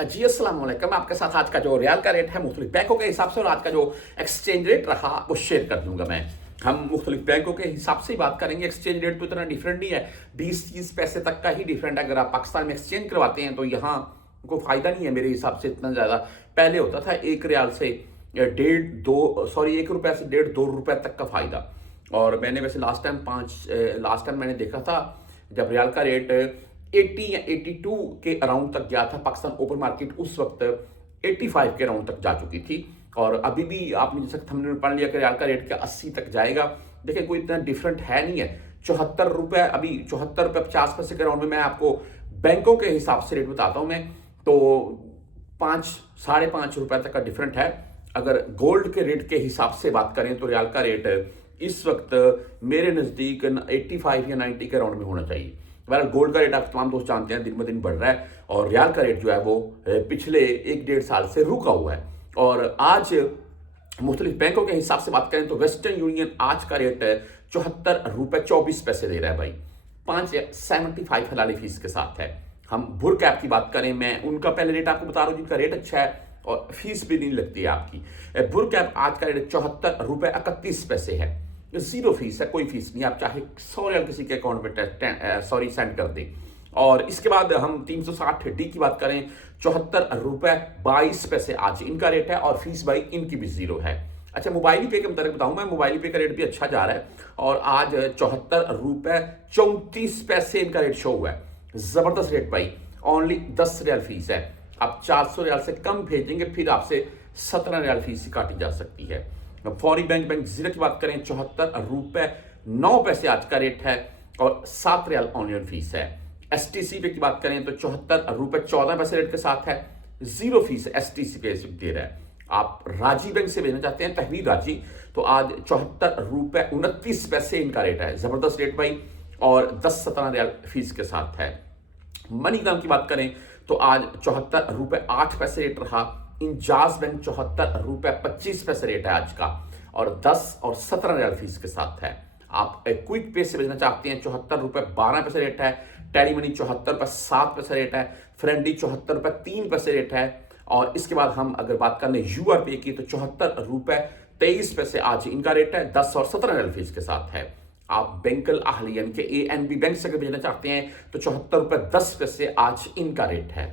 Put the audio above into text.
जी अस्सलाम वालेकुम। आपके साथ आज का जो रियाल का रेट है मुख्तलिफ बैंकों के हिसाब से और आज का जो एक्सचेंज रेट रहा वो शेयर कर दूंगा मैं। हम मुख्तलिफ बैंकों के हिसाब से ही बात करेंगे। एक्सचेंज रेट तो इतना डिफरेंट नहीं है, 20-30 पैसे तक का ही डिफरेंट है। अगर आप पाकिस्तान में एक्सचेंज करवाते हैं तो यहाँ को फायदा नहीं है मेरे हिसाब से इतना ज़्यादा। पहले होता था एक रियाल से डेढ़ दो सॉरी 1 रुपये से 1.5-2 रुपये तक का फ़ायदा। और मैंने वैसे लास्ट टाइम मैंने देखा था जब रियाल का रेट 80 या 82 के अराउंड तक गया था। पाकिस्तान ओपन मार्केट उस वक्त 85 के अराउंड तक जा चुकी थी। और अभी भी आपने जैसे थंबनेल में पढ़ लिया कि रियाल का रेट क्या 80 तक जाएगा। देखिए कोई इतना डिफरेंट है नहीं है। 74 रुपये, अभी 74 रुपये 50 पैसे के अराउंड में मैं आपको बैंकों के हिसाब से रेट बताता हूँ मैं। तो 5-5.5 रुपये तक का डिफरेंट है। अगर गोल्ड के रेट के हिसाब से बात करें तो रियाल का रेट इस वक्त मेरे नज़दीक 85 या 90 के अराउंड में होना चाहिए। बहरहाल गोल्ड का रेट आप तमाम दोस्त जानते हैं दिन ब दिन बढ़ रहा है और रियाल का रेट जो है वो पिछले 1-1.5 साल से रुका हुआ है। और आज मुख्तलिफ बैंकों के हिसाब से बात करें तो वेस्टर्न यूनियन आज का रेट 74 रुपये 24 पैसे दे रहा है भाई, 5.75 हलाली फीस के साथ है। हम बुर कैप की बात करें, मैं उनका पहले रेट आपको बता रहा हूँ जिनका रेट अच्छा है और फीस भी नहीं लगती है आपकी। बुर कैप आज का रेट 74 रुपये 31 पैसे है, जीरो फीस है, कोई फीस नहीं। आप चाहे 100 रियाल किसी के अकाउंट में सेंड कर दें। और इसके बाद हम 360 डी की बात करें, 74 रुपये 22 पैसे आज इनका रेट है और फीस भाई इनकी भी जीरो है। अच्छा, मोबाइल पे के मुताबिक बताऊं मैं, मोबाइल पे का रेट भी अच्छा जा रहा है और आज 74 रुपये 34 पैसे इनका रेट शो हुआ है। जबरदस्त रेट भाई, ओनली 10 रियाल फीस है। आप 400 रियाल से कम भेजेंगे फिर आपसे 17 रियाल फीस ही काटी जा सकती है। फौरी बैंक जीरो की बात करें 74 रुपये 9 पैसे आज का रेट है और 7 रियाल ऑनलाइन फीस है। STC पे की बात करें तो 74 रुपये 14 पैसे रेट के साथ है, जीरो फीस STC पे दे रहा है। आप राजी बैंक से भेजना चाहते हैं, तहवीर राजी, तो आज 74 रुपये 29 पैसे इनका रेट है। जबरदस्त रेट भाई और 10-17 रियाल फीस के साथ है। मनीग्राम की बात करें तो आज 74 रुपये 8 पैसे रेट रहा। इंजाज बैंक 74 रुपये 25 पैसे रेट है आज का और 10 और 17 रियाल फीस के साथ है। आप क्विक पे से भेजना चाहते हैं 74 रुपये 12 पैसे रेट है। टेली मनी 74 रुपये 7 पैसे रेट है। फ्रेंडी 74 रुपये 3 पैसे रेट है। और इसके बाद हम अगर बात कर लें यूआर पे की तो 74 रुपये 23 पैसे आज इनका रेट है, 10 और 17 रियाल फीस के साथ है। आप बैंकल आहली यानी कि ANB बैंक से अगर भेजना चाहते हैं तो 74 रुपये 10 पैसे आज इनका रेट है।